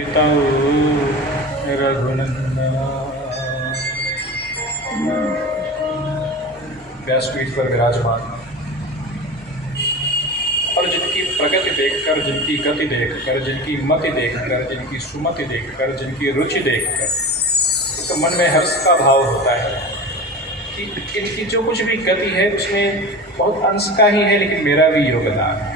रघुनंदन व्यासपीठ पर विराजमान और जिनकी प्रगति देखकर, जिनकी गति देखकर, जिनकी मति देखकर, जिनकी सुमति देखकर, जिनकी रुचि देखकर तो मन में हर्ष का भाव होता है कि इनकी जो कुछ भी गति है उसमें बहुत अंश का ही है, लेकिन मेरा भी योगदान है।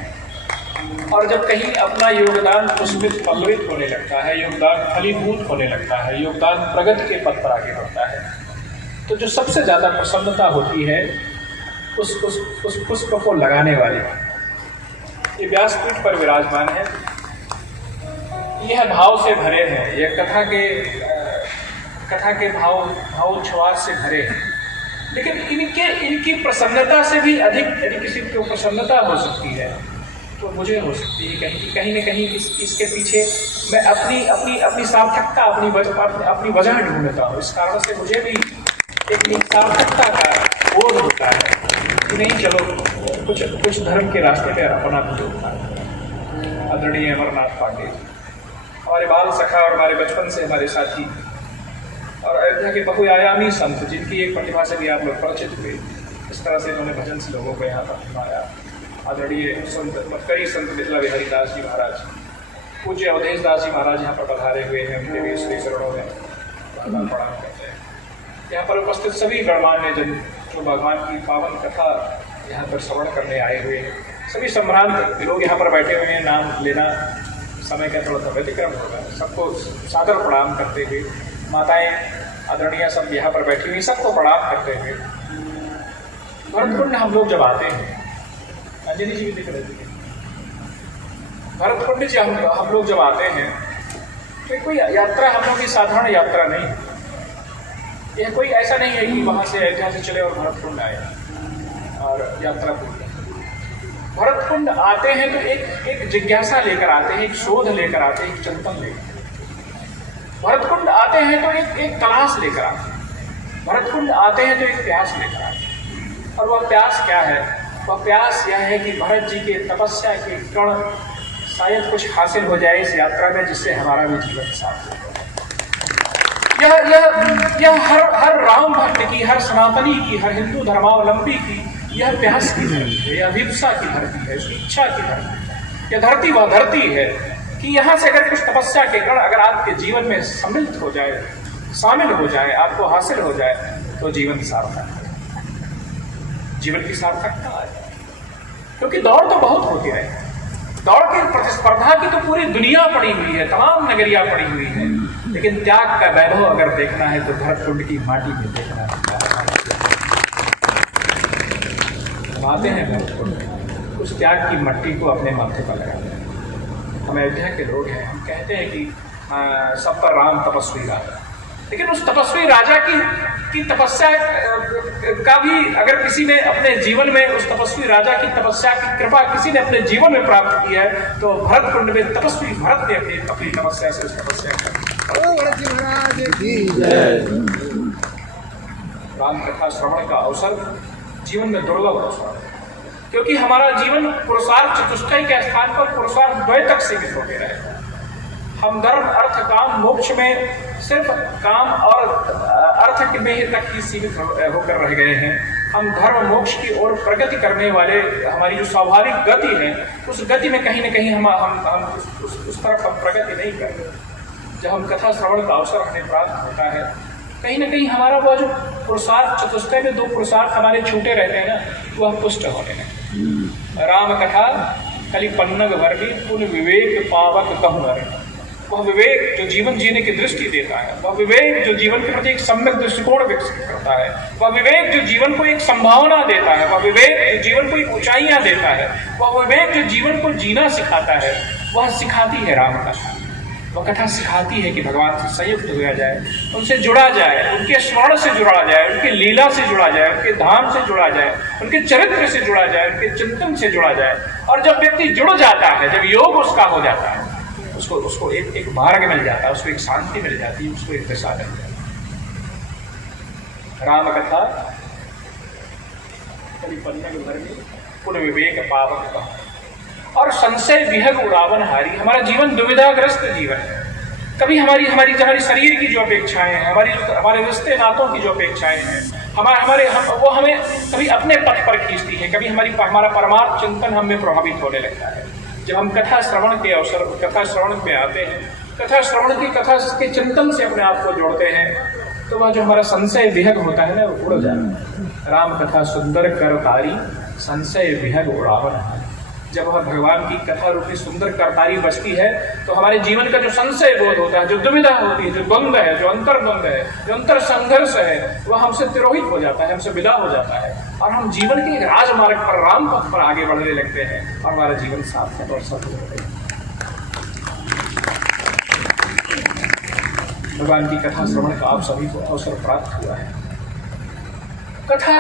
और जब कहीं अपना योगदान पुष्पित पल्लवित होने लगता है, योगदान फलीभूत होने लगता है, योगदान प्रगति के पथ पर आगे बढ़ता है, तो जो सबसे ज़्यादा प्रसन्नता होती है उस पुष्प को लगाने वाले। ये व्यासपीठ पर विराजमान है, यह भाव से भरे हैं, यह कथा के भावोच्छ्वास से भरे हैं। लेकिन इनकी प्रसन्नता से भी अधिक यदि किसी को प्रसन्नता हो सकती है तो मुझे हो सकती है। कहीं न कहीं इसके पीछे मैं अपनी सार्थकता, अपनी वजह ढूंढता हूँ। इस कारण से मुझे भी एक सार्थकता का बोध होता है कि नहीं, चलो कुछ धर्म के रास्ते पे अपना भी होता है। आदरणीय अमरनाथ पांडे हमारे बाल सखा और हमारे बचपन से हमारे साथी और अयोध्या के बहुआयामी संत, जिनकी एक प्रतिभा से भी आप लोग परिचित हुए। इस तरह से इन्होंने भजन से लोगों को यहाँ पर घुमाया। आदरणीय संत मतकरी संत मिथिला बिहारी दास जी महाराज, पूज्य अवधेश दास जी महाराज यहाँ पर पधारे हुए हैं। उनके भी श्री चरणों में प्रणाम करते हैं। यहाँ पर उपस्थित सभी गणमान्य जन जो भगवान की पावन कथा यहाँ पर श्रवण करने आए हुए हैं, सभी संभ्रांत लोग यहाँ पर बैठे हुए हैं। नाम लेना समय का थोड़ा सा व्यतिक्रम होगा। सबको सादर प्रणाम करते हुए, माताएं आदरणीय सब यहाँ पर बैठी हुई, सबको प्रणाम करते हुए, भरतकुंड हम लोग जब आते हैं, अंजलि जी भी दिख रही थी, भरतकुंड से हम लोग जब आते हैं तो कोई यात्रा हम लोग की साधारण यात्रा नहीं। यह कोई ऐसा नहीं है कि वहाँ से अयोध्या से चले और भरतकुंड आए और यात्रा पूरी। भरतकुंड आते हैं तो एक जिज्ञासा लेकर आते हैं, एक शोध लेकर आते हैं, एक चिंतन लेकर। भरतकुंड आते हैं तो एक तलाश लेकर आते हैं। भरतकुंड आते हैं तो एक प्यास लेकर आते हैं। और वह प्यास क्या है? वह प्यास यह है कि भरत जी के तपस्या के कण शायद कुछ हासिल हो जाए इस यात्रा में, जिससे हमारा भी जीवन सार्थक हो। यह हर राम भक्त की, हर सनातनी की, हर हिंदू धर्मावलंबी की यह प्यास की धरती है, यह अभिप्सा की धरती है, उसकी इच्छा की धरती है। यह धरती वह धरती है कि यहाँ से अगर कुछ तपस्या के कण अगर आपके जीवन में सम्मिलित हो जाए, शामिल हो जाए, आपको हासिल हो जाए, तो जीवन सार्थक है, जीवन की सार्थकता है। क्योंकि दौड़ तो बहुत होती रहे, दौड़ की प्रतिस्पर्धा की तो पूरी दुनिया पड़ी हुई है, तमाम नगरियां पड़ी हुई है, लेकिन त्याग का वैभव अगर देखना है तो भरतकुंड की माटी में देखना है। हम आते हैं भरतकुंड, उस त्याग की मट्टी को अपने माथे पर लगाते हैं। हम अयोध्या के लोग हैं, हम कहते हैं कि सब पर राम तपस्वी राजा, लेकिन उस तपस्वी राजा की तपस्या का भी अगर किसी ने अपने जीवन में उस तपस्वी राजा की तपस्या की कृपा किसी ने अपने जीवन में प्राप्त की है तो भरतकुंड में तपस्वी भरत ने अपनी तपस्या से उस तपस्या राम कथा श्रवण का अवसर जीवन में दुर्लभ अवसर, क्योंकि हमारा जीवन पुरुषार्थ चतुष्टय के स्थान पर पुरुषार्थ द्वय तक सीमित होते रहे। हम धर्म अर्थ काम मोक्ष में सिर्फ काम और अर्थ में ही तक ही सीमित होकर रह गए हैं। हम धर्म मोक्ष की ओर प्रगति करने वाले हमारी जो स्वाभाविक गति है, उस गति में कहीं न कहीं हम उस तरफ हम प्रगति नहीं कर रहे। जब हम कथा श्रवण का अवसर हमें प्राप्त होता है, कहीं न कहीं हमारा वह जो पुरुषार्थ चतुष्टय में दो पुरुषार्थ हमारे छूटे रहते हैं ना, वह पुष्ट होने लगे। राम कथा कली पन्नग वर्गी पुन विवेक पावक कहूँ अरे। वह विवेक जो जीवन जीने की दृष्टि देता है, वह विवेक जो जीवन के प्रति एक सम्यक दृष्टिकोण विकसित करता है, वह विवेक जो जीवन को एक संभावना देता है, वह विवेक जो जीवन को एक ऊंचाइयां देता है, वह विवेक जो जीवन को जीना सिखाता है, वह सिखाती है राम कथा। वह कथा सिखाती है कि भगवान से संयुक्त हुआ जाए, उनसे जुड़ा जाए, उनके स्मरण से जुड़ा जाए, उनकी लीला से जुड़ा जाए, उनके धाम से जुड़ा जाए, उनके चरित्र से जुड़ा जाए, उनके चिंतन से जुड़ा जाए। और जब व्यक्ति जुड़ जाता है, जब योग उसका हो जाता है, उसको एक मार्ग मिल जाता है, उसको एक शांति मिल जाती है, उसको एक दिशा मिल जाती है। राम कथा पुन विवेक पावक और संशय विहग उड़ावन हारी। हमारा जीवन दुविधाग्रस्त जीवन है। कभी हमारी हमारी हमारी शरीर की जो अपेक्षाएं हैं, हमारे रिश्ते नातों की जो अपेक्षाएं हैं, वो हमें कभी अपने पथ पर खींचती है, कभी हमारा परमार्थ चिंतन हमें प्रभावित होने लगता है। जब हम कथा श्रवण में आते हैं, कथा के चिंतन से अपने आप को जोड़ते हैं, तो वह जो हमारा संशय विहग होता है ना, वो उड़ जाता है। राम कथा सुंदर करतारी, संशय विहग उड़ावन। जब वह भगवान की कथा रूपी सुंदर करतारी बजती है, तो हमारे जीवन का जो संशय बोध होता है, जो दुविधा होती है, जो द्वंद्व है, जो अंतर्द्वंद है, जो अंतर संघर्ष है, वह हमसे तिरोहित हो जाता है, हमसे विदा हो जाता है, और हम जीवन के राजमार्ग पर, राम पथ पर आगे बढ़ने लगते हैं, और हमारा जीवन सार्थक और सफल होता है। भगवान की कथा श्रवण का आप सभी को अवसर प्राप्त हुआ है। कथा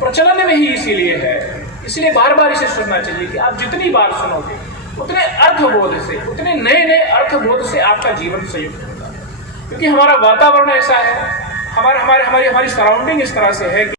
प्रचलन में ही इसीलिए है, इसलिए बार बार इसे सुनना चाहिए कि आप जितनी बार सुनोगे उतने अर्थबोध से, उतने नए नए अर्थबोध से आपका जीवन संयुक्त होगा। क्योंकि हमारा वातावरण ऐसा है, हमारी सराउंडिंग इस तरह से है कि